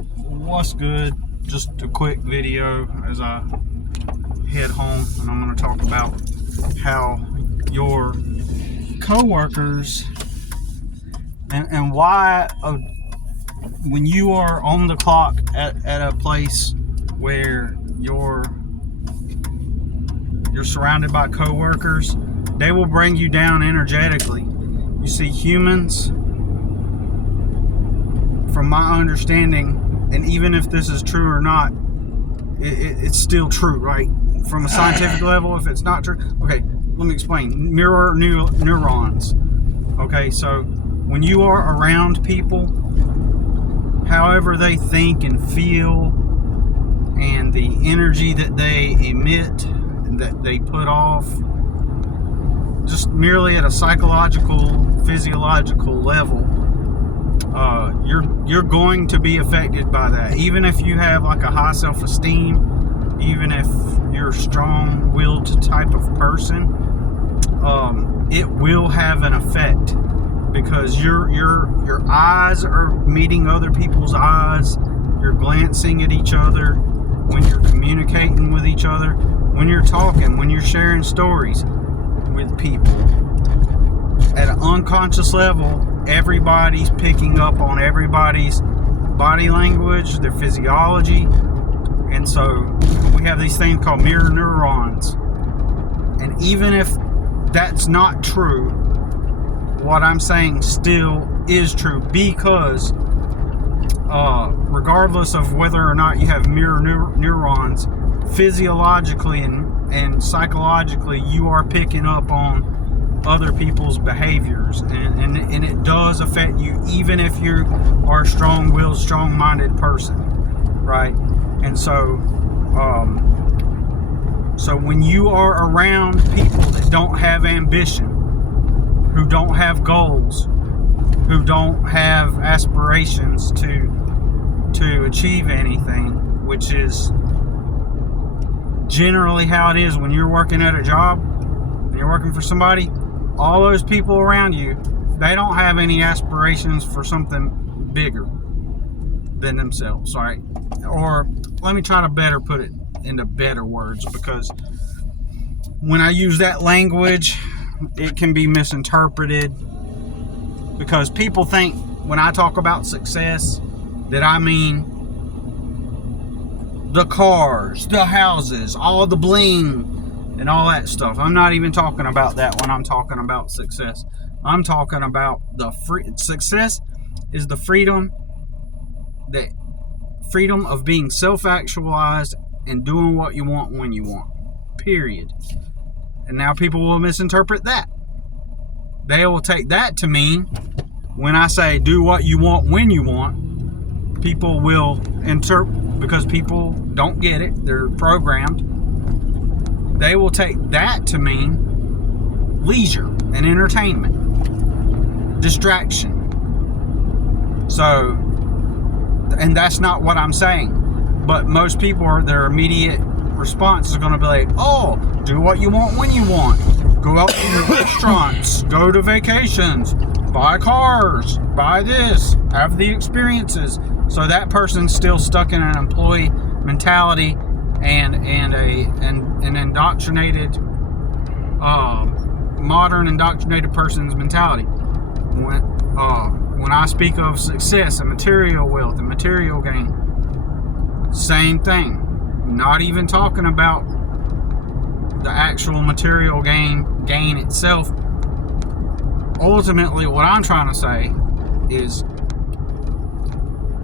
What's good? Just a quick video as I head home, and I'm going to talk about how your coworkers and why when you are on the clock at a place where you're surrounded by coworkers, they will bring you down energetically. You see, humans, from my understanding, and even if this is true or not, it's still true, right? From a scientific level, if it's not true, okay, let me explain. Mirror neurons. Okay, so when you are around people, however they think and feel, and the energy that they emit, that they put off, just merely at a psychological, physiological level, you're going to be affected by that. Even if you have like a high self-esteem, even if you're a strong-willed type of person, it will have an effect, because your eyes are meeting other people's eyes. You're glancing at each other when you're communicating with each other, when you're talking, when you're sharing stories with people. At an unconscious level, everybody's picking up on everybody's body language, their physiology, and so we have these things called mirror neurons. And even if that's not true, what I'm saying still is true, because regardless of whether or not you have mirror neurons, physiologically and psychologically, you are picking up on other people's behaviors, and it does affect you, even if you are a strong-willed, strong-minded person, right? And so when you are around people that don't have ambition, who don't have goals, who don't have aspirations to achieve anything, which is generally how it is when you're working at a job, when you're working for somebody, all those people around you, they don't have any aspirations for something bigger than themselves, right? Or let me try to better put it into better words, because when I use that language, it can be misinterpreted, because people think when I talk about success that I mean the cars, the houses, all the bling, and all that stuff. I'm not even talking about that when I'm talking about success. I'm talking about success is the freedom of being self-actualized and doing what you want when you want. Period. And now people will misinterpret that. They will take that to mean when I say do what you want when you want, people will interpret, because people don't get it, they're programmed. They will take that to mean leisure and entertainment, distraction. So, and that's not what I'm saying. But most people, their immediate response is going to be like, oh, do what you want when you want. Go out to restaurants, go to vacations, buy cars, buy this, have the experiences. So that person's still stuck in an employee mentality and an indoctrinated, modern indoctrinated person's mentality. When I speak of success and material wealth and material gain, same thing. Not even talking about the actual material gain itself. Ultimately, what I'm trying to say is,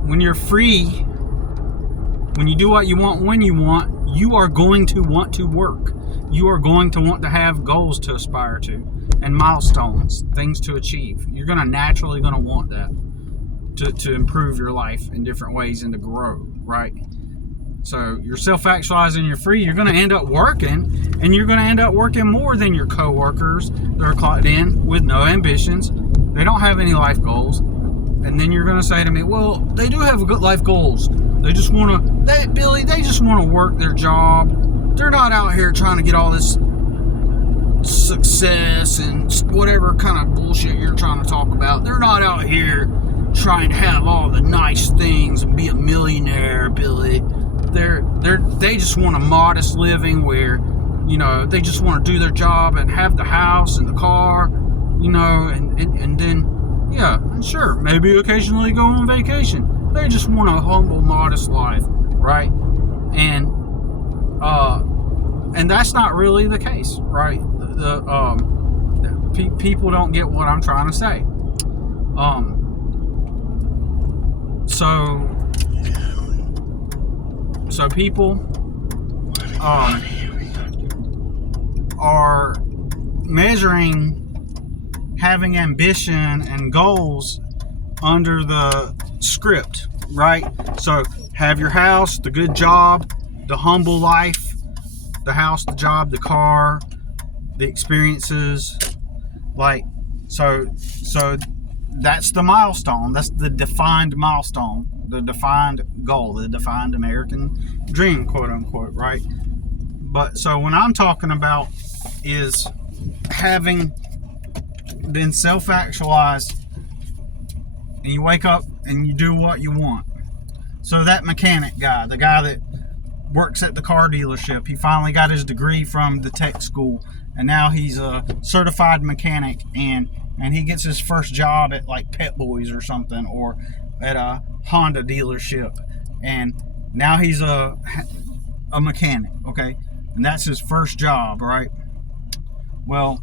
when you're free, when you do what you want when you want, you are going to want to work. You are going to want to have goals to aspire to and milestones, things to achieve. You're naturally going to want that to improve your life in different ways and to grow, right? So you're self-actualizing, you're free, you're going to end up working, and you're going to end up working more than your coworkers that are clocked in with no ambitions. They don't have any life goals. And then you're going to say to me, well, they do have good life goals. They just want to, they just want to work their job. They're not out here trying to get all this success and whatever kind of bullshit you're trying to talk about. They're not out here trying to have all the nice things and be a millionaire they just want a modest living where, you know, they just want to do their job and have the house and the car, you know, and then, yeah, sure, maybe occasionally go on vacation. They just want a humble, modest life, right? And that's not really the case, right? People don't get what I'm trying to say. So people are measuring having ambition and goals under the script, right? So have your house, the good job, the humble life, the house, the job, the car, the experiences, like, so that's the milestone. That's the defined milestone, the defined goal, the defined American dream, quote unquote, right? But so when I'm talking about is having been self-actualized, and you wake up and you do what you want. So that mechanic guy, the guy that works at the car dealership, he finally got his degree from the tech school, and now he's a certified mechanic, and he gets his first job at like Pet Boys or something, or at a Honda dealership, and now he's a mechanic, okay? And that's his first job, right? Well,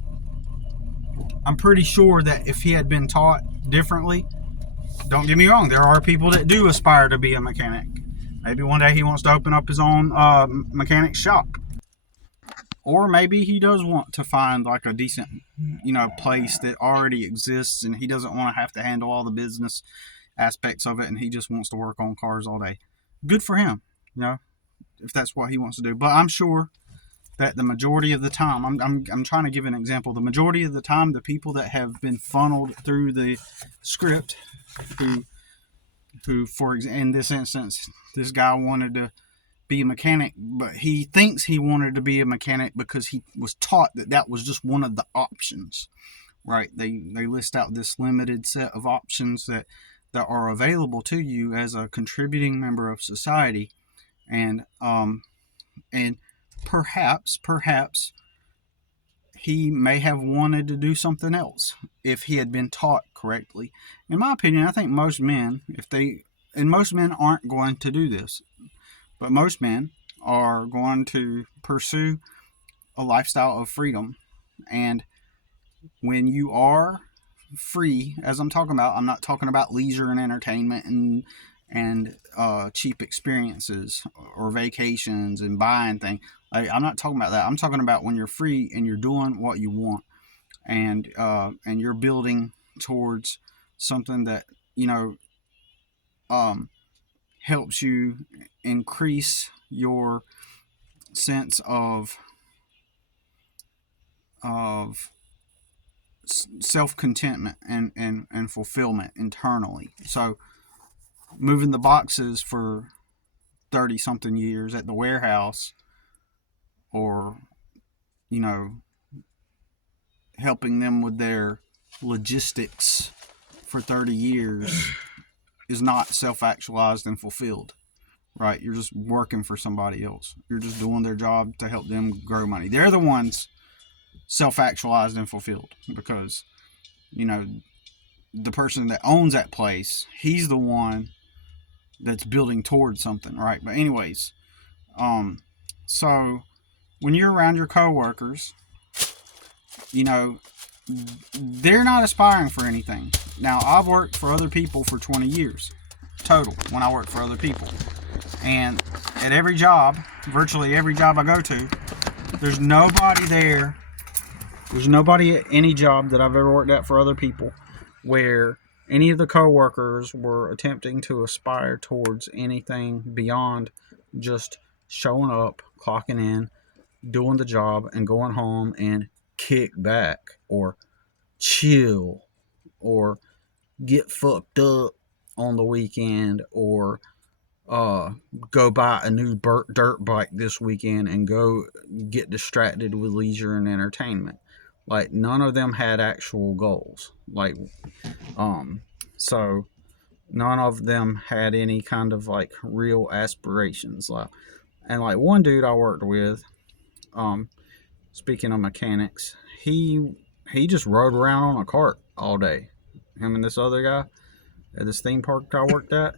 I'm pretty sure that if he had been taught differently, don't get me wrong, there are people that do aspire to be a mechanic. Maybe one day he wants to open up his own mechanic shop. Or maybe he does want to find like a decent, you know, place that already exists, and he doesn't want to have to handle all the business aspects of it, and he just wants to work on cars all day. Good for him, you know, if that's what he wants to do. But I'm sure that the majority of the time, I'm trying to give an example. The majority of the time, the people that have been funneled through the script, who for in this instance, this guy wanted to be a mechanic, but he thinks he wanted to be a mechanic because he was taught that was just one of the options, right? They list out this limited set of options that are available to you as a contributing member of society, and perhaps he may have wanted to do something else if he had been taught correctly. In my opinion, I think most men, most men aren't going to do this, but most men are going to pursue a lifestyle of freedom. And when you are free, as I'm talking about, I'm not talking about leisure and entertainment and cheap experiences or vacations and buying things. I'm not talking about that. I'm talking about when you're free and you're doing what you want, and you're building towards something that, you know, helps you increase your sense of self-contentment and fulfillment internally. So moving the boxes for 30 something years at the warehouse, or, you know, helping them with their logistics for 30 years is not self-actualized and fulfilled, right? You're just working for somebody else. You're just doing their job to help them grow money. They're the ones self-actualized and fulfilled, because, you know, the person that owns that place, he's the one that's building towards something, right? But anyways, so when you're around your coworkers, you know, they're not aspiring for anything. Now, I've worked for other people for 20 years total when I worked for other people. And at every job, virtually every job I go to, there's nobody there. There's nobody at any job that I've ever worked at for other people where any of the coworkers were attempting to aspire towards anything beyond just showing up, clocking in, doing the job, and going home and kick back or chill or get fucked up on the weekend, or go buy a new dirt bike this weekend and go get distracted with leisure and entertainment. Like, none of them had actual goals. Like, so none of them had any kind of like real aspirations. And like one dude I worked with, speaking of mechanics, he just rode around on a cart all day. Him and this other guy at this theme park I worked at,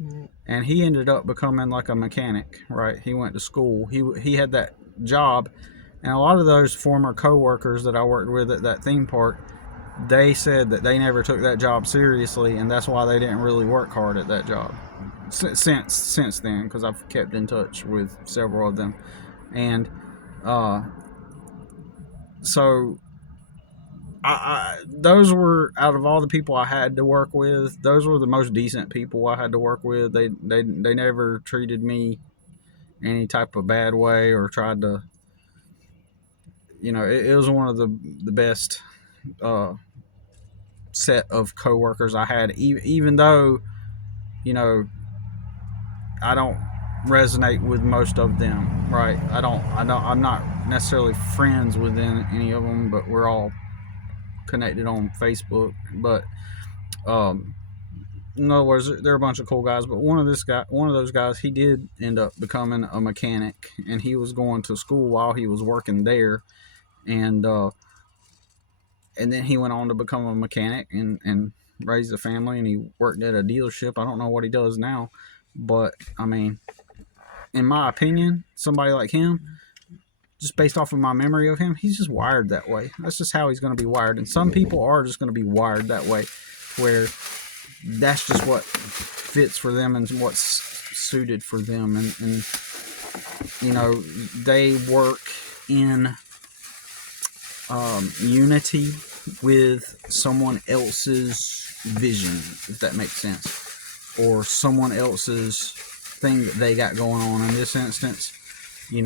and he ended up becoming like a mechanic. Right? He went to school. He had that job, and a lot of those former coworkers that I worked with at that theme park, they said that they never took that job seriously, and that's why they didn't really work hard at that job since then, because I've kept in touch with several of them. And so those were, out of all the people I had to work with, those were the most decent people I had to work with. They never treated me any type of bad way or tried to, it was one of the best set of coworkers I had, even though, I don't resonate with most of them, right? I'm not necessarily friends with any of them, but we're all connected on Facebook. But in other words, they're a bunch of cool guys. But one of those guys, he did end up becoming a mechanic, and he was going to school while he was working there, and then he went on to become a mechanic and raised a family, and he worked at a dealership. I don't know what he does now, but I mean, in my opinion, somebody like him, just based off of my memory of him, he's just wired that way. That's just how he's going to be wired. And some people are just going to be wired that way, where that's just what fits for them and what's suited for them. And they work in unity with someone else's vision, if that makes sense, or someone else's thing that they got going on. In this instance, he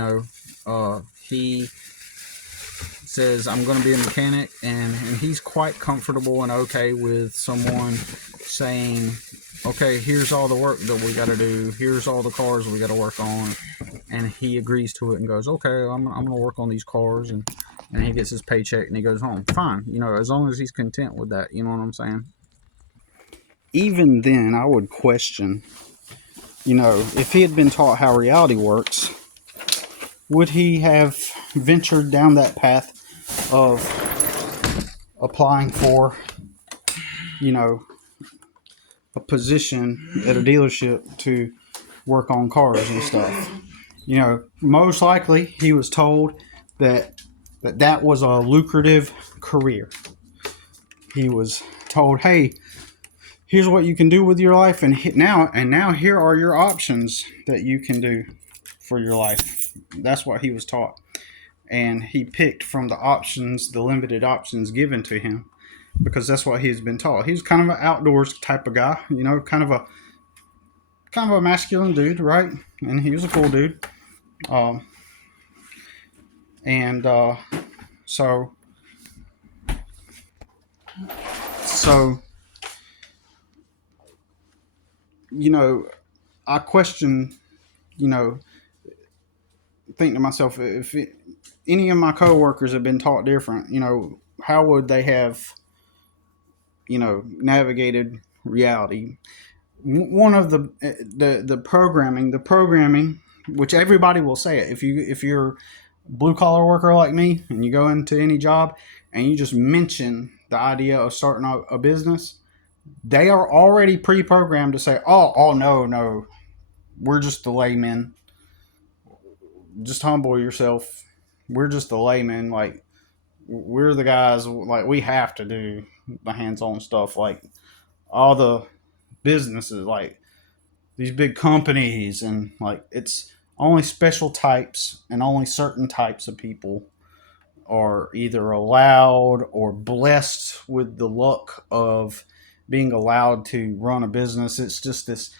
says, I'm going to be a mechanic, and he's quite comfortable and okay with someone saying, okay, here's all the work that we got to do, here's all the cars we got to work on, and he agrees to it and goes, okay, I'm going to work on these cars, and he gets his paycheck and he goes home. Fine, as long as he's content with that, you know what I'm saying? Even then, I would question, if he had been taught how reality works, would he have ventured down that path of applying for, a position at a dealership to work on cars and stuff? Most likely he was told that was a lucrative career. He was told, hey, here's what you can do with your life, and now here are your options that you can do for your life. That's what he was taught, and he picked from the limited options given to him, because that's what he's been taught. He's kind of an outdoors type of guy, kind of a masculine dude, right? And he was a cool dude, so I question, think to myself, if any of my coworkers have been taught different, how would they have, navigated reality? One of the programming, which everybody will say it. If you're a blue collar worker like me and you go into any job and you just mention the idea of starting a business, they are already pre-programmed to say, oh no, we're just the laymen. Just humble yourself. We're just the laymen. Like, we're the guys, like, we have to do the hands-on stuff. Like, all the businesses, like these big companies, and like, it's only special types and only certain types of people are either allowed or blessed with the luck of being allowed to run a business. It's just this,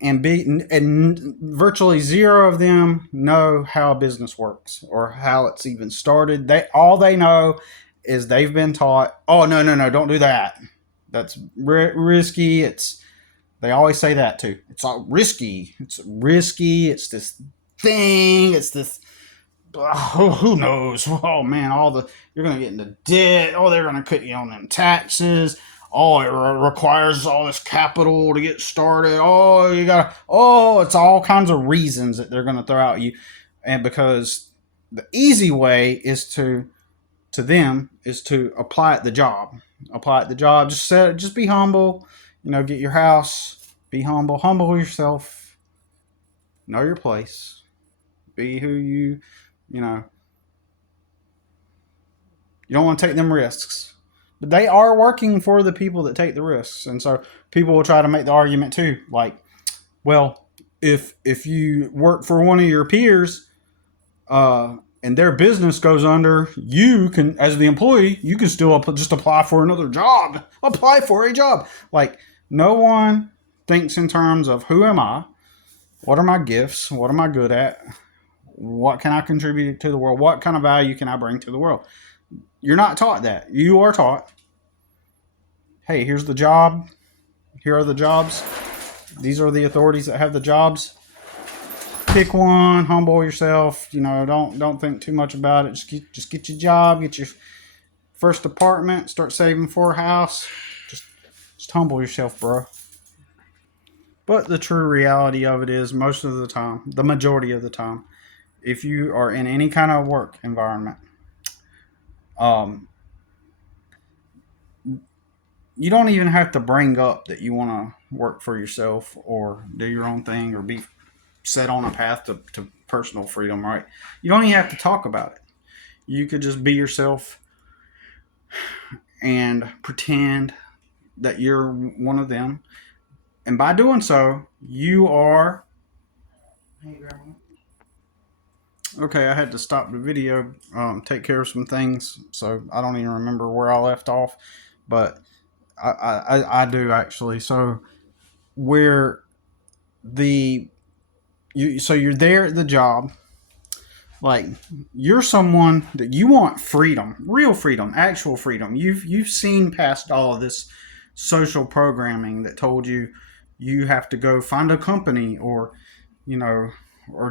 and virtually zero of them know how a business works or how it's even started. All they know is they've been taught, oh no, don't do that. That's risky. They always say that too. It's all risky. It's risky. It's this thing. It's this. Who knows? Oh man, you're gonna get into debt. Oh, they're gonna cut you on them taxes. Oh, it requires all this capital to get started. Oh, you gotta. Oh, it's all kinds of reasons that they're going to throw out you, and because the easy way is to them is to apply at the job. Apply at the job. Just be humble. Get your house. Be humble. Humble yourself. Know your place. Be who you. You know. You don't want to take them risks. But they are working for the people that take the risks. And so people will try to make the argument too, like, well, if you work for one of your peers, and their business goes under, you can, as the employee, you can still just apply for another job. Apply for a job. Like, no one thinks in terms of who am I? What are my gifts? What am I good at? What can I contribute to the world? What kind of value can I bring to the world? You're not taught that. You are taught, hey, here's the job. Here are the jobs. These are the authorities that have the jobs. Pick one, humble yourself. Don't think too much about it. Just get your job, get your first apartment, start saving for a house. Just humble yourself, bro. But the true reality of it is, most of the time, the majority of the time, if you are in any kind of work environment, you don't even have to bring up that you want to work for yourself or do your own thing or be set on a path to personal freedom, right? You don't even have to talk about it. You could just be yourself and pretend that you're one of them. And by doing so, you are... Okay, I had to stop the video, take care of some things, so I don't even remember where I left off, but I do actually. So where you're there at the job, like, you're someone that you want freedom, real freedom, actual freedom. You've seen past all of this social programming that told you have to go find a company or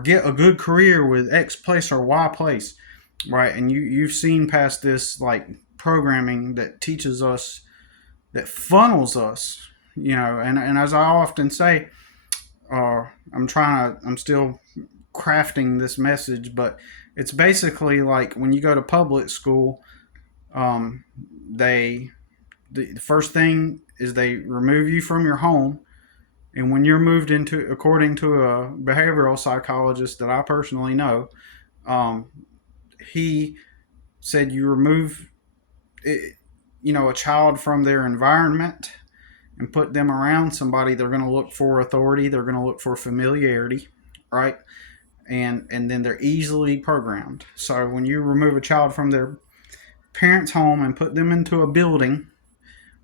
get a good career with X place or Y place, right? And you've seen past this, like, programming that teaches us, that funnels us, and as I often say, I'm still crafting this message, but it's basically like when you go to public school, the first thing is they remove you from your home, and when you're moved into, according to a behavioral psychologist that I personally know, he said you remove a child from their environment and put them around somebody, they're going to look for authority, they're going to look for familiarity, right? And then they're easily programmed. So when you remove a child from their parents' home and put them into a building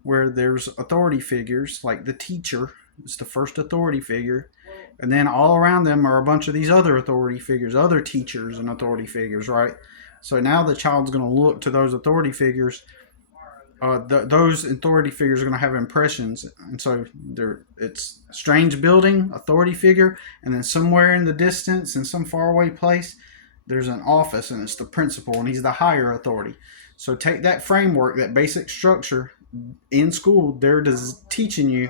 where there's authority figures, like the teacher is the first authority figure, and then all around them are a bunch of these other authority figures, other teachers and authority figures, right? So now the child's going to look to those authority figures. Those authority figures are going to have impressions, and so it's a strange building, authority figure, and then somewhere in the distance, in some faraway place, there's an office, and it's the principal, and he's the higher authority. So take that framework, that basic structure. In school, they're teaching you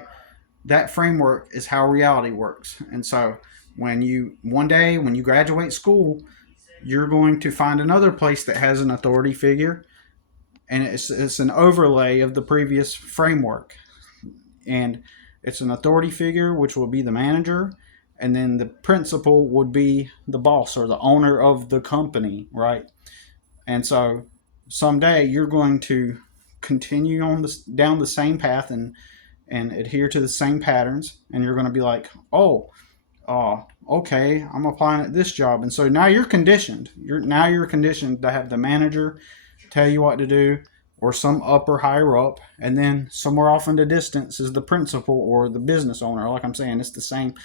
that framework is how reality works. And so one day when you graduate school, you're going to find another place that has an authority figure, and it's an overlay of the previous framework, and it's an authority figure, which will be the manager, and then the principal would be the boss or the owner of the company, right? And so someday you're going to continue on down the same path and adhere to the same patterns, and you're going to be like, okay, I'm applying at this job. And so now you're conditioned. You're conditioned to have the manager tell you what to do, or some upper higher up, and then somewhere off in the distance is the principal or the business owner. Like I'm saying, it's the same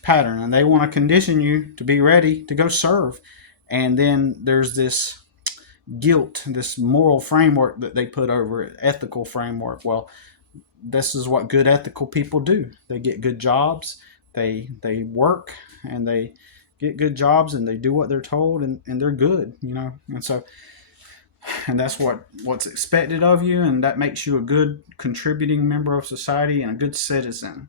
pattern, and they want to condition you to be ready to go serve. And then there's this guilt, this moral framework that they put over it, ethical framework. Well, this is what good ethical people do. They get good jobs, they work, and they get good jobs, and they do what they're told, and they're good, And so and that's what's expected of you, and that makes you a good contributing member of society and a good citizen.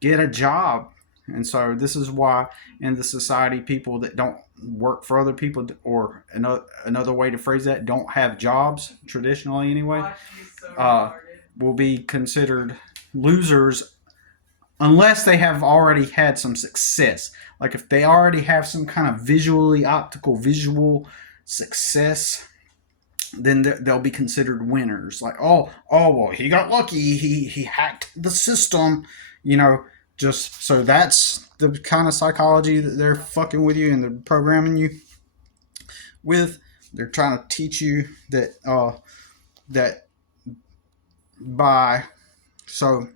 Get a job. And so this is why in the society, people that don't work for other people, or another way to phrase that, don't have jobs traditionally anyway, will be considered losers unless they have already had some success. Like if they already have some kind of visual success, then they'll be considered winners. Like, well, he got lucky. He hacked the system, you know. Just so that's the kind of psychology that they're fucking with you and they're programming you with. They're trying to teach you that by so,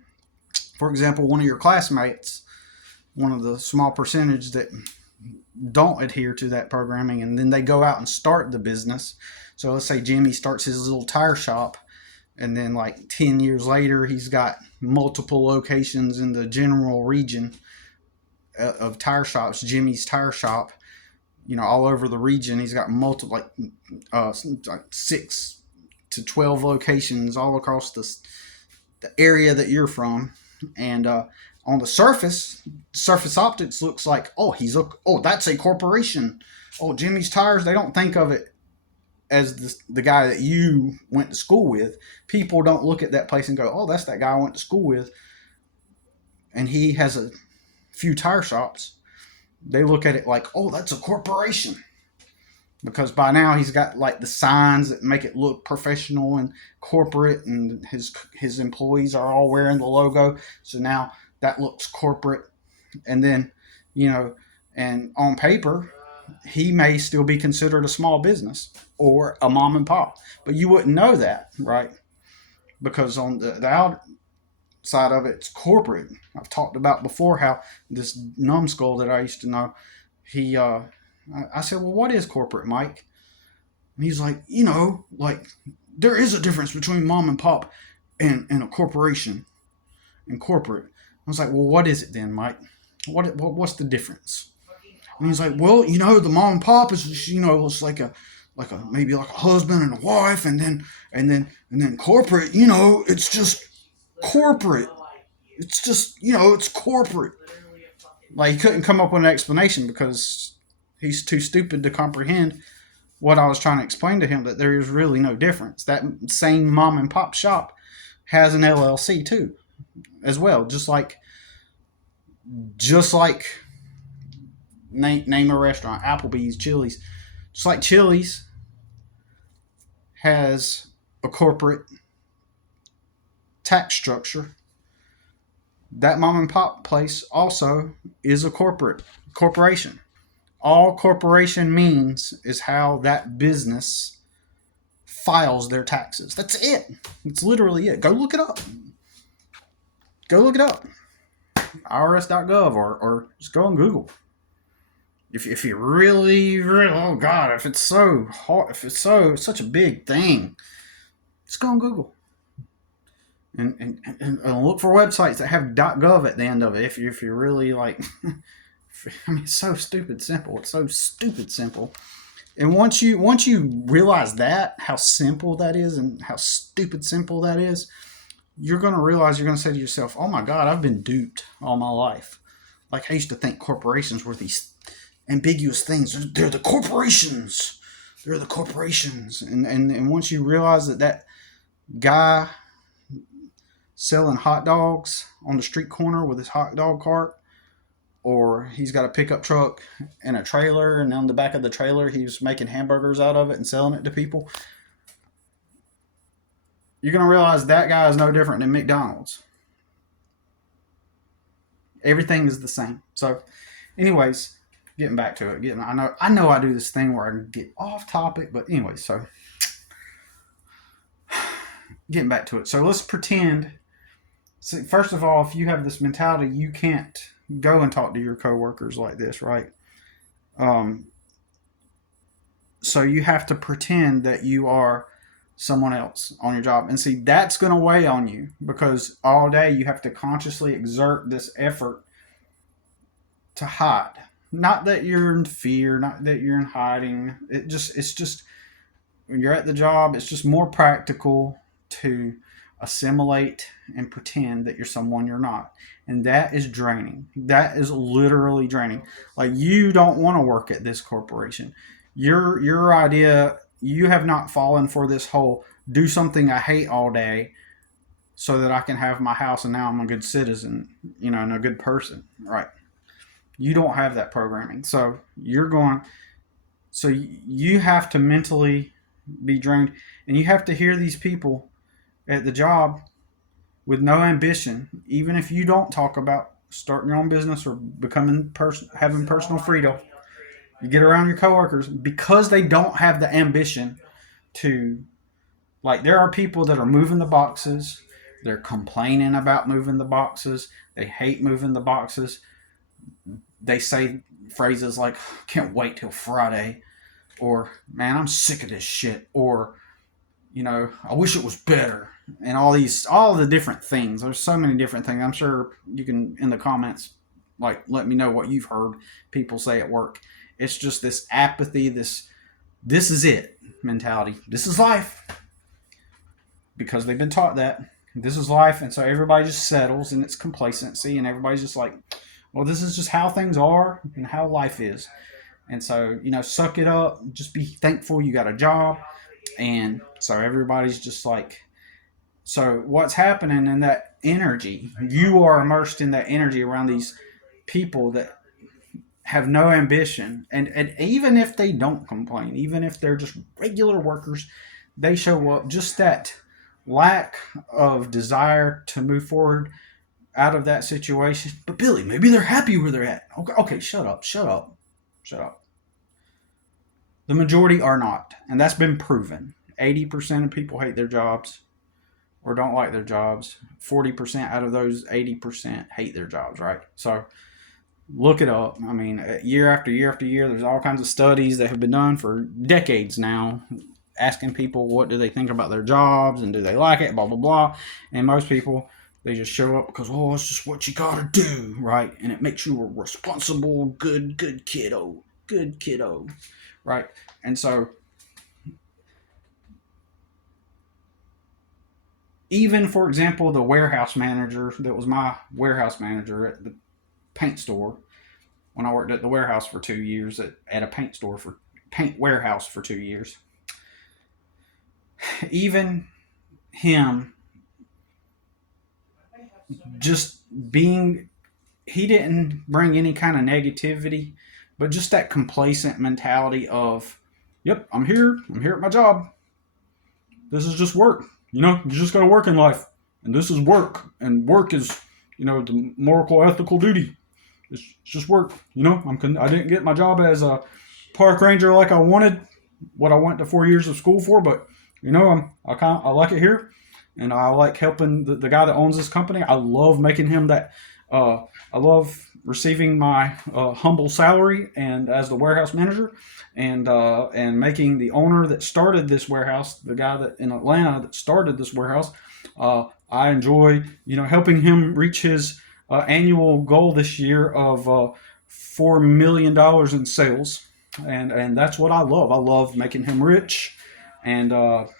for example, one of your classmates, one of the small percentage that don't adhere to that programming, and then they go out and start the business. So let's say Jimmy starts his little tire shop, and then like 10 years later, he's got multiple locations in the general region of tire shops, Jimmy's Tire Shop, all over the region. He's got multiple, like 6 to 12 locations all across the area that you're from. And on the surface optics looks like, that's a corporation. Oh, Jimmy's Tires, they don't think of it as the guy that you went to school with. People don't look at that place and go, that's that guy I went to school with, and he has a few tire shops. They look at it like, that's a corporation, because by now he's got like the signs that make it look professional and corporate, and his employees are all wearing the logo, so now that looks corporate. And then and on paper he may still be considered a small business or a mom and pop, but you wouldn't know that, right? Because on the outside of it, it's corporate. I've talked about before how this numbskull that I used to know, I said, well, what is corporate, Mike? And he's like, like there is a difference between mom and pop and a corporation and corporate. I was like, well, what is it then, Mike? What's the difference? And he's like, well, the mom and pop is, it's like a maybe like a husband and a wife, and then corporate, it's just corporate. It's just, it's corporate. Like, he couldn't come up with an explanation because he's too stupid to comprehend what I was trying to explain to him, that there is really no difference. That same mom and pop shop has an LLC too, as well. Just like name a restaurant, Applebee's, Chili's. Just like Chili's has a corporate tax structure, that mom and pop place also is a corporation. All corporation means is how that business files their taxes. That's it. It's literally it. Go look it up. IRS.gov or just go on Google. If you really, if it's so hard, if it's such a big thing, just go on Google and look for websites that have .gov at the end of it. If you're really like, it's so stupid simple. It's so stupid simple. And once you realize that, how simple that is and how stupid simple that is, you're going to say to yourself, oh my God, I've been duped all my life. Like, I used to think corporations were these ambiguous things. They're the corporations. They're the corporations. And once you realize that guy selling hot dogs on the street corner with his hot dog cart, or he's got a pickup truck and a trailer, and on the back of the trailer he's making hamburgers out of it and selling it to people, you're going to realize that guy is no different than McDonald's. Everything is the same. So anyways, getting back to it. I know I do this thing where I get off topic, but anyway, so getting back to it. So let's pretend. So first of all, if you have this mentality, you can't go and talk to your coworkers like this, right? So you have to pretend that you are someone else on your job. And see, that's going to weigh on you, because all day you have to consciously exert this effort to hide. Not that you're in fear, not that you're in hiding. It's just when you're at the job, it's just more practical to assimilate and pretend that you're someone you're not. And that is draining. That is literally draining. Like, you don't want to work at this corporation. Your idea, you have not fallen for this whole do something I hate all day so that I can have my house and now I'm a good citizen, and a good person, right? You don't have that programming. So you have to mentally be drained, and you have to hear these people at the job with no ambition, even if you don't talk about starting your own business or having personal freedom. You get around your coworkers because they don't have the ambition to, like, there are people that are moving the boxes. They're complaining about moving the boxes. They hate moving the boxes. They say phrases like, can't wait till Friday, or man, I'm sick of this shit, or I wish it was better, and all the different things. There's so many different things. I'm sure you can, in the comments, like, let me know what you've heard people say at work. It's just this apathy, this is it mentality. This is life, because they've been taught that this is life, and so everybody just settles, and it's complacency, and everybody's just like, well, this is just how things are and how life is. And so, suck it up, just be thankful you got a job. And so everybody's just like, so what's happening in that energy? You are immersed in that energy around these people that have no ambition. And even if they don't complain, even if they're just regular workers, they show up, just that lack of desire to move forward out of that situation. But Billy, maybe they're happy where they're at. Okay, shut up. The majority are not, and that's been proven. 80% of people hate their jobs or don't like their jobs. 40% out of those 80% hate their jobs, right? So look it up. I mean, year after year after year, there's all kinds of studies that have been done for decades now, asking people what do they think about their jobs and do they like it, blah, blah, blah. And most people, they just show up because, it's just what you gotta do, right? And it makes you a responsible, good kiddo, right? And so, even, for example, the warehouse manager that was my warehouse manager at the paint store, when I worked at the warehouse for 2 years, at a paint warehouse for 2 years, even him, just being, he didn't bring any kind of negativity, but just that complacent mentality of, yep, I'm here at my job. This is just work. You just got to work in life. And this is work. And work is, the moral, ethical duty. It's just work. I didn't get my job as a park ranger like I wanted, what I went to 4 years of school for, but, I like it here. And I like helping the guy that owns this company. I love making him that, I love receiving my humble salary and as the warehouse manager, and making the owner that started this warehouse, the guy that in Atlanta that started this warehouse, I enjoy helping him reach his annual goal this year of $4 million in sales, and that's what I love. I love making him rich, and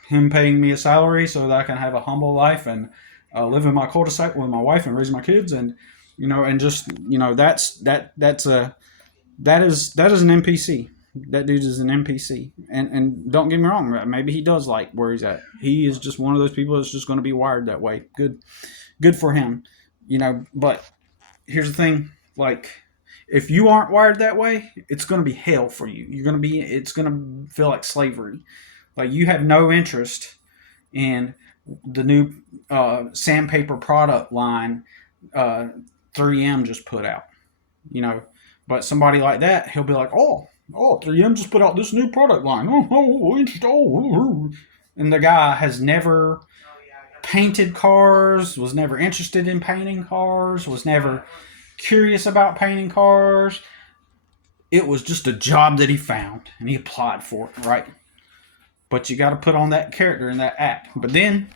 him paying me a salary so that I can have a humble life and live in my cul-de-sac with my wife and raise my kids, and and just that is an NPC. That dude is an NPC, and don't get me wrong, maybe he does like where he's at. He is just one of those people that's just going to be wired that way. Good for him, But here's the thing: like, if you aren't wired that way, it's going to be hell for you. It's going to feel like slavery. Like, you have no interest in the new sandpaper product line 3M just put out, But somebody like that, he'll be like, oh, 3M just put out this new product line. And the guy has never painted cars, was never interested in painting cars, was never curious about painting cars. It was just a job that he found, and he applied for it, right? But you got to put on that character and that act. But then,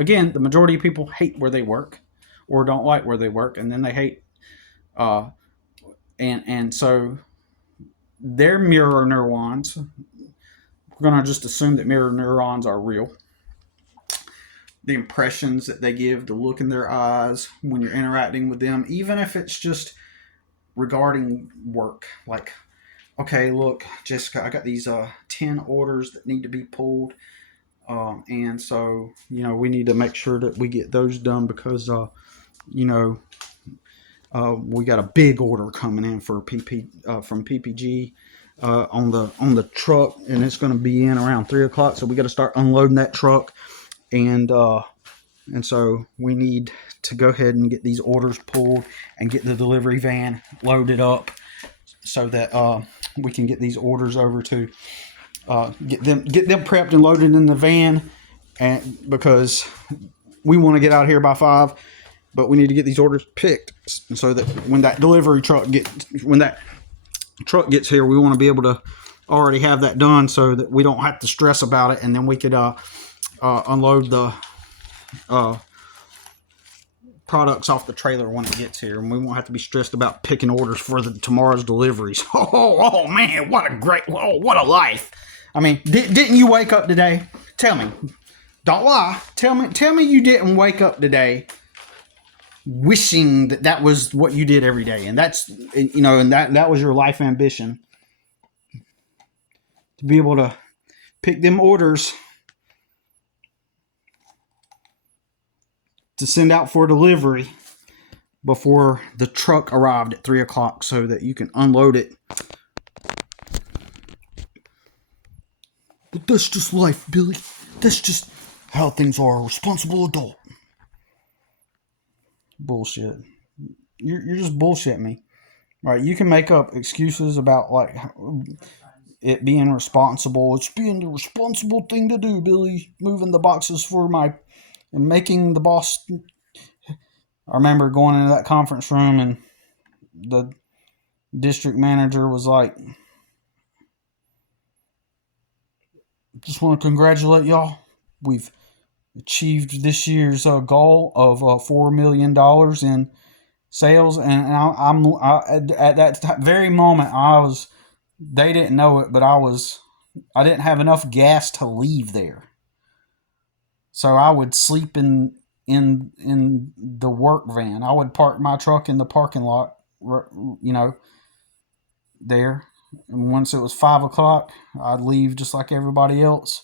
again, the majority of people hate where they work or don't like where they work, and then they hate. And so their mirror neurons, we're going to just assume that mirror neurons are real. The impressions that they give, the look in their eyes when you're interacting with them, even if it's just regarding work. Like, okay, look, Jessica, I got these 10 orders that need to be pulled. And so, we need to make sure that we get those done because, we got a big order coming in for from PPG on the truck, and it's going to be in around 3:00. So we got to start unloading that truck, and so we need to go ahead and get these orders pulled and get the delivery van loaded up so that we can get these orders over to get them prepped and loaded in the van, and because we want to get out of here by 5. But we need to get these orders picked so that when that truck gets here, we want to be able to already have that done so that we don't have to stress about it, and then we could unload the products off the trailer when it gets here, and we won't have to be stressed about picking orders for tomorrow's deliveries. Oh man, what a life! I mean, didn't you wake up today? Tell me, don't lie. Tell me you didn't wake up today wishing that was what you did every day, and that's and that was your life ambition, to be able to pick them orders to send out for delivery before the truck arrived at 3:00 so that you can unload it. But that's just life, Billy. That's just how things are. A responsible adult. Bullshit. You're just bullshitting me. Right? You can make up excuses about like it being responsible. It's being the responsible thing to do, Billy. Moving the boxes and making the boss. I remember going into that conference room and the district manager was like, just want to congratulate y'all. We've achieved this year's goal of $4 million in sales, and at that very moment they didn't know it, but I didn't have enough gas to leave there, so I would sleep in the work van. I would park my truck in the parking lot, there, and once it was 5:00, I'd leave just like everybody else.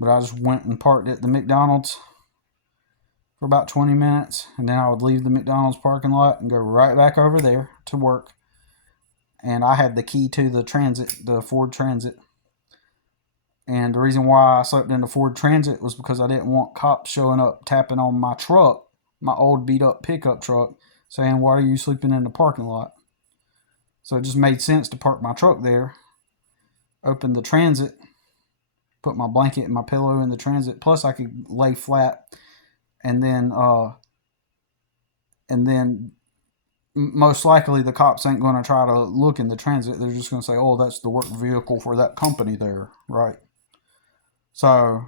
But I just went and parked at the McDonald's for about 20 minutes, and then I would leave the McDonald's parking lot and go right back over there to work. And I had the key to the Ford Transit. And the reason why I slept in the Ford Transit was because I didn't want cops showing up tapping on my truck, my old beat-up pickup truck, saying, "Why are you sleeping in the parking lot?" So it just made sense to park my truck there, open the Transit, put my blanket and my pillow in the Transit. Plus, I could lay flat, and then most likely the cops ain't going to try to look in the Transit. They're just going to say, "Oh, that's the work vehicle for that company there," right? So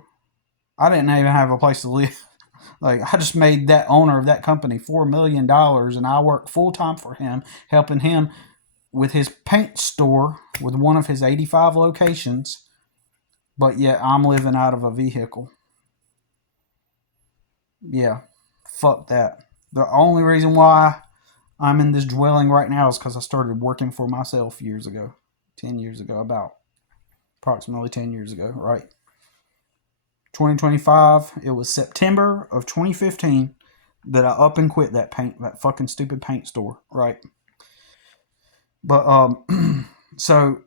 I didn't even have a place to live. Like, I just made that owner of that company $4 million, and I worked full time for him, helping him with his paint store with one of his 85 locations. But yet I'm living out of a vehicle. Yeah, fuck that. The only reason why I'm in this dwelling right now is because I started working for myself years ago. 10 years ago, about approximately 10 years ago, right? 2025, it was September of 2015 that I up and quit that fucking stupid paint store, right? But, so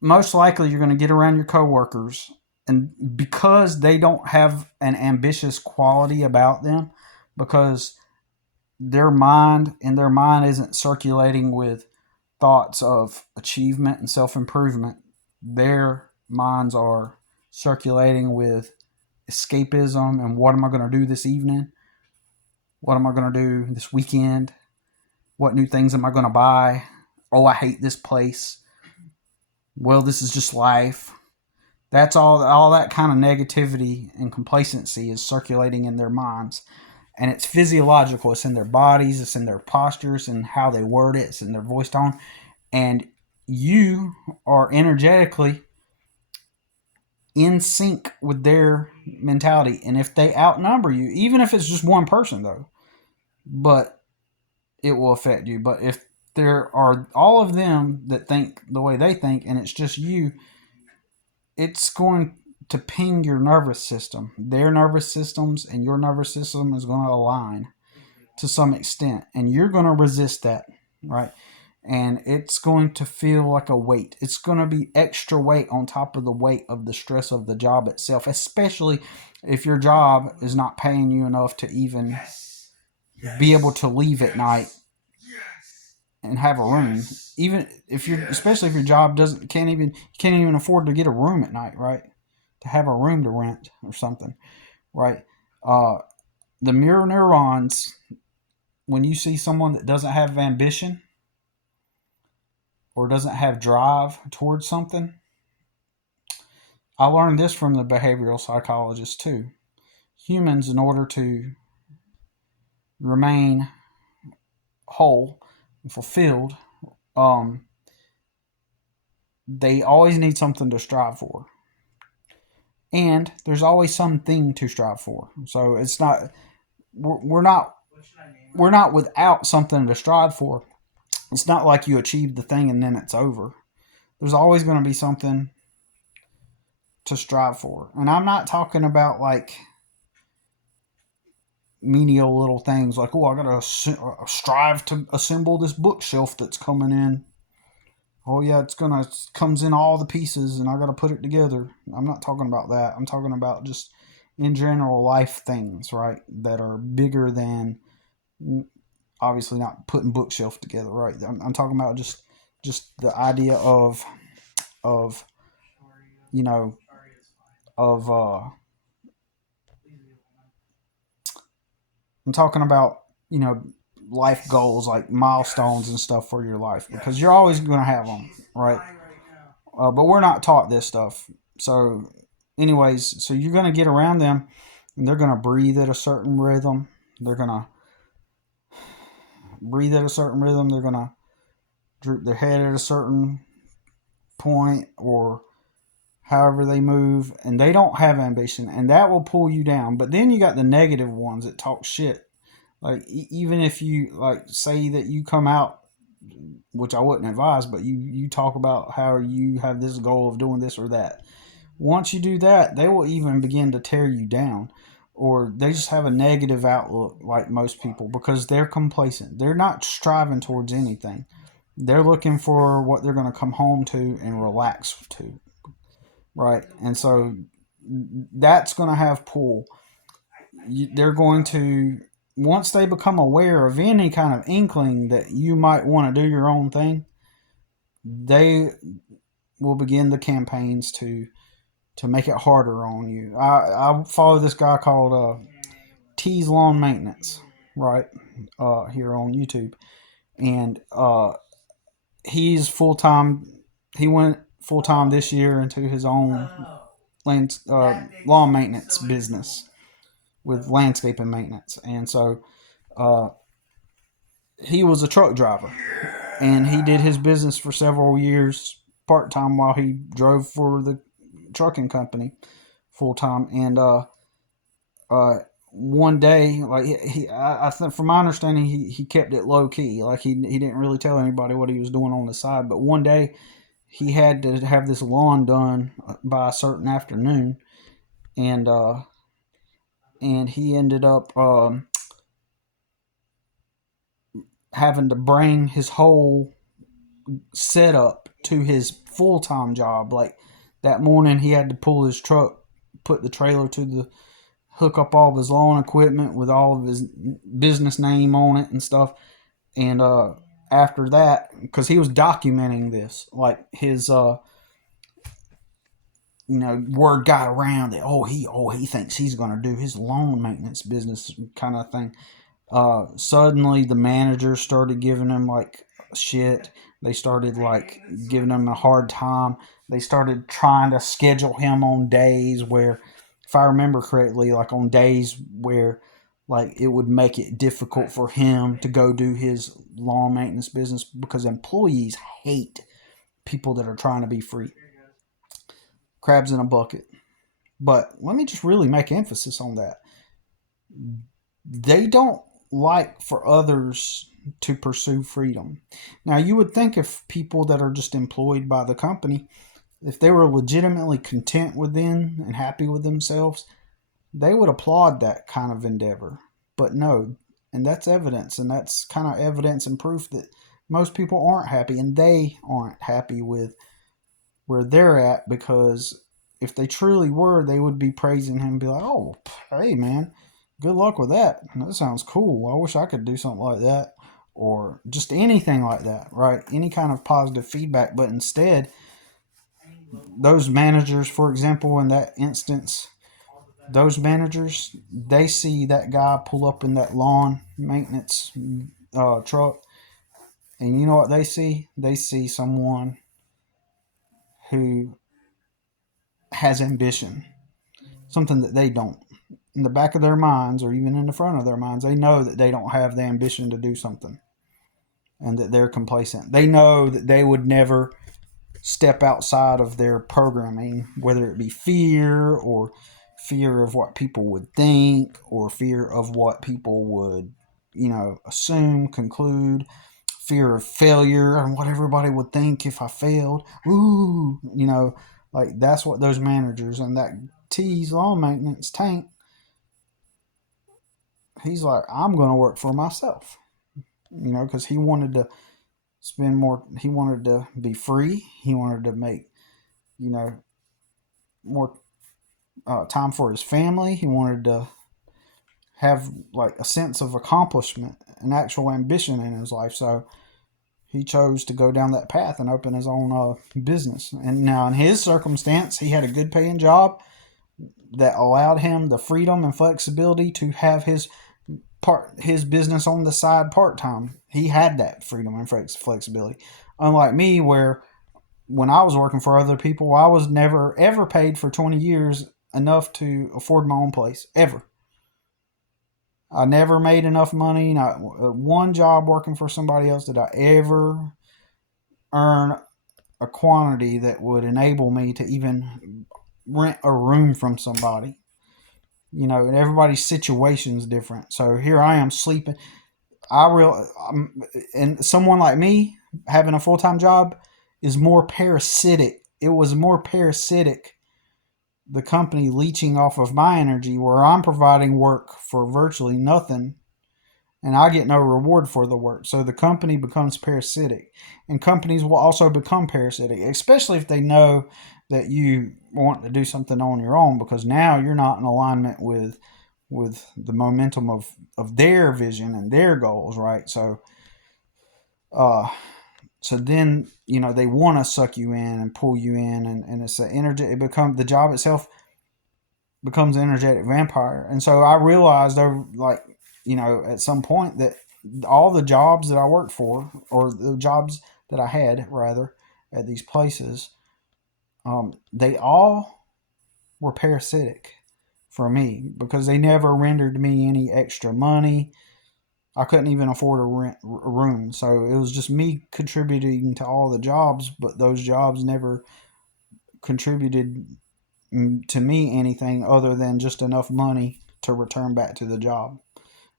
most likely you're going to get around your coworkers, and because they don't have an ambitious quality about them, because their mind isn't circulating with thoughts of achievement and self-improvement. Their minds are circulating with escapism and what am I going to do this evening? What am I going to do this weekend? What new things am I going to buy? Oh, I hate this place. Well, this is just life. That's all that kind of negativity and complacency is circulating in their minds. And it's physiological. It's in their bodies. It's in their postures and how they word it. It's in their voice tone. And you are energetically in sync with their mentality. And if they outnumber you, even if it's just one person though, but it will affect you. But if there are all of them that think the way they think and it's just you, it's going to ping your nervous system. Their nervous systems and your nervous system is going to align to some extent, and you're going to resist that, right? And it's going to feel like a weight. It's going to be extra weight on top of the weight of the stress of the job itself, especially if your job is not paying you enough to even be able to leave at night and have a room. Even if you're, especially if your job can't even afford to get a room at night, right? To have a room to rent or something, right? The mirror neurons, when you see someone that doesn't have ambition or doesn't have drive towards something, I learned this from the behavioral psychologist too. Humans, in order to remain whole and fulfilled, they always need something to strive for. And there's always something to strive for. So it's not, we're not without something to strive for. It's not like you achieve the thing and then it's over. There's always going to be something to strive for. And I'm not talking about like menial little things like, oh, I got to strive to assemble this bookshelf that's coming in. Oh yeah, comes in all the pieces and I got to put it together. I'm not talking about that. I'm talking about just in general life things, right? That are bigger than, obviously not putting bookshelf together, right? I'm talking about just the idea of you know of I'm talking about life goals, like milestones and stuff for your life, because you're always going to have them, right? But we're not taught this stuff. So anyways, so you're going to get around them and they're going to breathe at a certain rhythm. They're going to breathe at a certain rhythm. They're going to droop their head at a certain point or however they move, and they don't have ambition, and that will pull you down. But then you got the negative ones that talk shit. Like, even if you, like, say that you come out, which I wouldn't advise, but you talk about how you have this goal of doing this or that. Once you do that, they will even begin to tear you down, or they just have a negative outlook, like most people, because they're complacent. They're not striving towards anything. They're looking for what they're going to come home to and relax to, right? And so that's going to have pull. They're going to, once they become aware of any kind of inkling that you might want to do your own thing, they will begin the campaigns to make it harder on you. I follow this guy called T's Lawn Maintenance, right, here on YouTube, and he's full time. He went full time this year into his own lawn maintenance business with landscaping maintenance, and so he was a truck driver, and he did his business for several years part time while he drove for the trucking company full time. And one day, like I think from my understanding, he kept it low key, like he didn't really tell anybody what he was doing on the side. But one day he had to have this lawn done by a certain afternoon, and he ended up having to bring his whole setup to his full-time job. Like, that morning he had to pull his truck, put the trailer to the, hook up all of his lawn equipment with all of his business name on it and stuff. And after that, because he was documenting this, like his word got around that he thinks he's going to do his lawn maintenance business kind of thing. Suddenly the managers started giving him like shit. They started like giving him a hard time. They started trying to schedule him on days where, if I remember correctly, like on days where like it would make it difficult for him to go do his lawn maintenance business, because employees hate people that are trying to be free. Crabs in a bucket. But let me just really make emphasis on that. They don't like for others to pursue freedom. Now, you would think if people that are just employed by the company, if they were legitimately content within and happy with themselves, they would applaud that kind of endeavor. But no, and that's evidence, and that's kind of evidence and proof that most people aren't happy, and they aren't happy with where they're at, because if they truly were, they would be praising him and be like, oh, hey, man, good luck with that. That sounds cool. I wish I could do something like that. Or just anything like that, right? Any kind of positive feedback. But instead, those managers, for example, in that instance, those managers, they see that guy pull up in that lawn maintenance truck, and you know what they see? They see someone who has ambition, something that they don't. In the back of their minds, or even in the front of their minds, they know that they don't have the ambition to do something, and that they're complacent. They know that they would never step outside of their programming, whether it be fear of what people would think, or fear of what people would, assume, conclude, fear of failure and what everybody would think if I failed. Ooh, like that's what those managers and that T's lawn maintenance tank, he's like, I'm going to work for myself, because he wanted to spend more, he wanted to be free, he wanted to make, more time for his family, he wanted to have like a sense of accomplishment and actual ambition in his life. So he chose to go down that path and open his own business. And now, in his circumstance, he had a good paying job that allowed him the freedom and flexibility to have his business on the side part time. He had that freedom and flexibility. Unlike me, where when I was working for other people, I was never ever paid for 20 years enough to afford my own place, ever. I never made enough money. Not one job working for somebody else did I ever earn a quantity that would enable me to even rent a room from somebody. And everybody's situation is different. So here I am sleeping. And someone like me having a full time job is more parasitic. It was more parasitic, the company leeching off of my energy, where I'm providing work for virtually nothing and I get no reward for the work. So the company becomes parasitic, and companies will also become parasitic, especially if they know that you want to do something on your own, because now you're not in alignment with the momentum of their vision and their goals, right? So then, they want to suck you in and pull you in, and it's the energy. The job itself becomes an energetic vampire. And so I realized at some point, that all the jobs that I worked for, or the jobs that I had rather at these places, they all were parasitic for me, because they never rendered me any extra money. I couldn't even afford a room. So it was just me contributing to all the jobs, but those jobs never contributed to me anything other than just enough money to return back to the job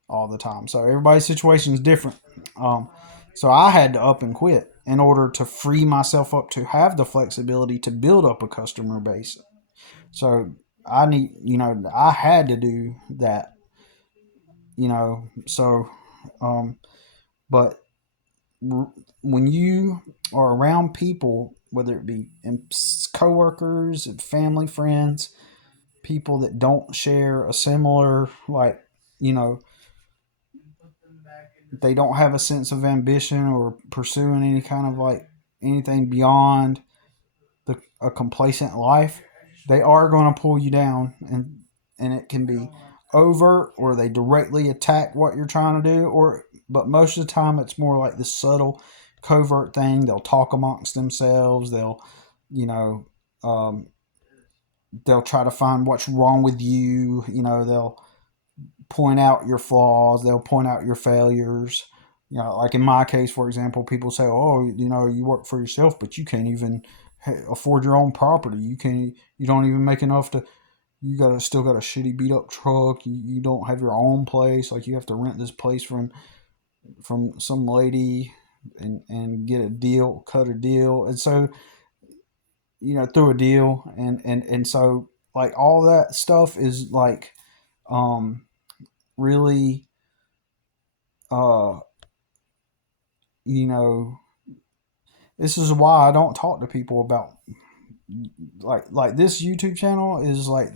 all the time. So everybody's situation is different. So I had to up and quit in order to free myself up to have the flexibility to build up a customer base. So I had to do that, so, but when you are around people, whether it be coworkers, family, friends, people that don't share a similar, they don't have a sense of ambition or pursuing any kind of anything beyond a complacent life, they are going to pull you down, and it can be overt, or they directly attack what you're trying to do, but most of the time it's more like this subtle, covert thing. They'll talk amongst themselves. They'll try to find what's wrong with you. They'll point out your flaws. They'll point out your failures. Like in my case, for example, people say, "Oh, you work for yourself, but you can't even afford your own property. You don't even make enough to, you still got a shitty beat up truck. You don't have your own place. Like, you have to rent this place from some lady and get a deal, cut a deal. And so, through a deal. And so, like, all that stuff is like, um, really, uh, you know, this is why I don't talk to people about, like this YouTube channel is like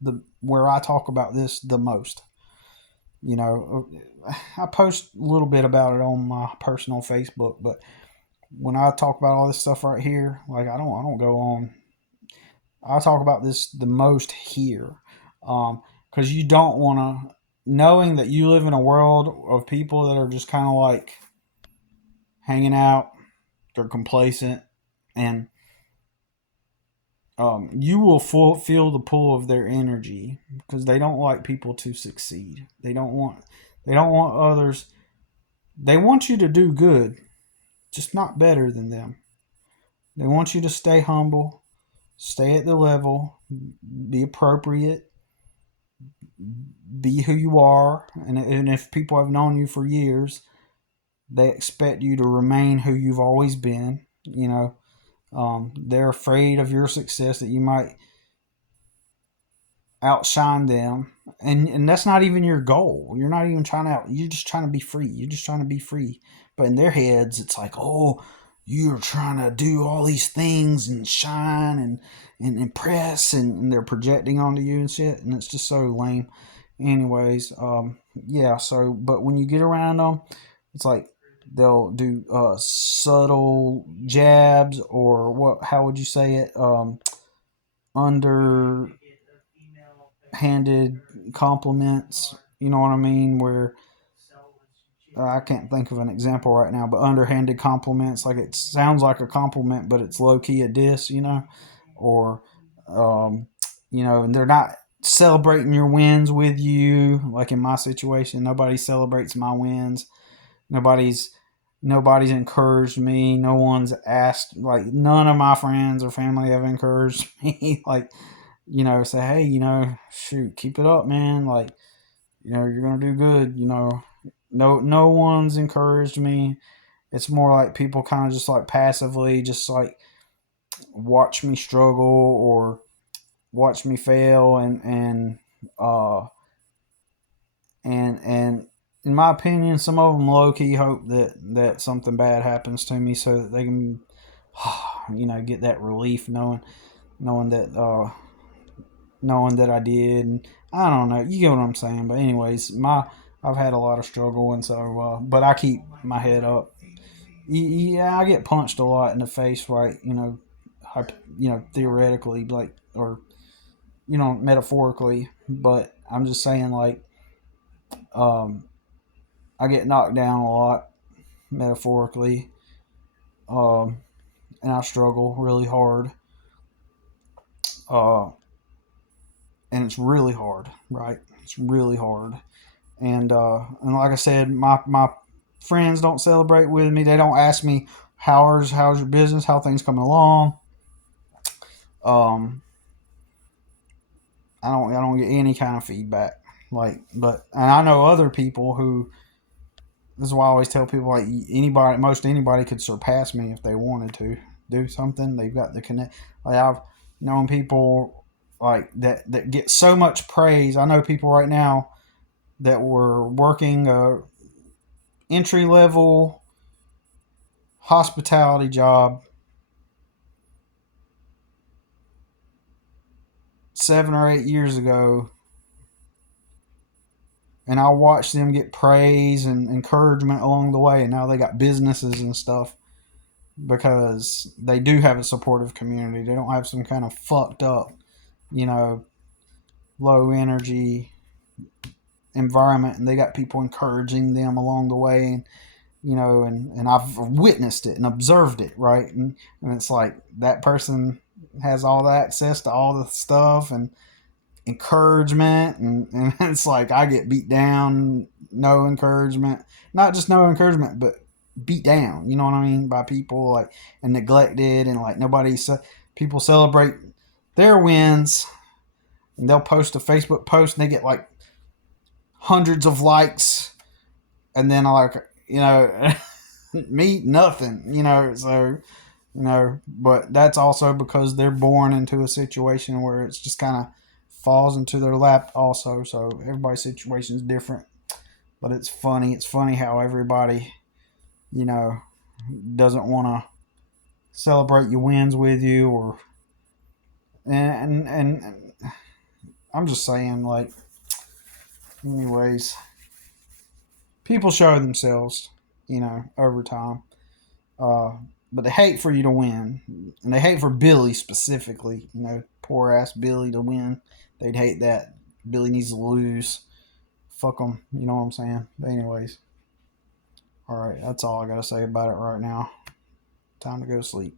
the where I talk about this the most. I post a little bit about it on my personal Facebook, but when I talk about all this stuff right here, like, I don't go on. I talk about this the most here, because you don't want to, knowing that you live in a world of people that are just kind of like hanging out, they're complacent, and you will feel the pull of their energy because they don't like people to succeed. They don't want others. They want you to do good, just not better than them. They want you to stay humble, stay at the level, be appropriate, be who you are. And if people have known you for years, they expect you to remain who you've always been. They're afraid of your success, that you might outshine them, and that's not even your goal. You're not even trying to you're just trying to be free. You're just trying to be free. But in their heads, it's like, oh, you're trying to do all these things and shine and impress, and they're projecting onto you and shit, and it's just so lame. Anyways, yeah. So, but when you get around them, it's like they'll do subtle jabs, or what? How would you say it? Underhanded compliments. You know what I mean? Where I can't think of an example right now, but underhanded compliments, like it sounds like a compliment, but it's low key a diss. Or um, and they're not celebrating your wins with you. Like in my situation, nobody celebrates my wins. Nobody's nobody's encouraged me. No one's asked, like, none of my friends or family have encouraged me. Like, say, hey, shoot, keep it up, man. Like, you're gonna do good. No one's encouraged me. It's more like people kind of just like passively, just like watch me struggle or watch me fail, uh and in my opinion, some of them low key hope that something bad happens to me so that they can, get that relief, knowing that I did. And I don't know, you get what I'm saying. But anyways, I've had a lot of struggle, and so but I keep my head up. Yeah, I get punched a lot in the face, right? Theoretically, like, or metaphorically, but I'm just saying, like, um, I get knocked down a lot, metaphorically, um, and I struggle really hard, uh, and it's really hard, right? It's really hard, and like I said, my friends don't celebrate with me. They don't ask me how's your business, how things coming along. Um, I don't get any kind of feedback. Like, but and I know other people who. This is why I always tell people, like, most anybody could surpass me if they wanted to do something. They've got the connect. Like, I've known people like that get so much praise. I know people right now that were working a entry level hospitality job 7 or 8 years ago, and I watched them get praise and encouragement along the way, and now they got businesses and stuff because they do have a supportive community. They don't have some kind of fucked up, you know, low energy environment, and they got people encouraging them along the way. And and I've witnessed it and observed it, right? And it's like that person has all the access to all the stuff and encouragement, and it's like I get beat down, no encouragement, not just no encouragement, but beat down, you know what I mean, by people, like, and neglected, and like people celebrate their wins, and they'll post a Facebook post and they get like hundreds of likes, and then like, me nothing, so, but that's also because they're born into a situation where it's just kind of falls into their lap also. So everybody's situation is different, but it's funny how everybody, doesn't want to celebrate your wins with you, or and I'm just saying, like, anyways, people show themselves, over time. But they hate for you to win, and they hate for Billy specifically. Poor ass Billy to win. They'd hate that. Billy needs to lose. Fuck them. You know what I'm saying? But anyways, all right. That's all I gotta say about it right now. Time to go to sleep.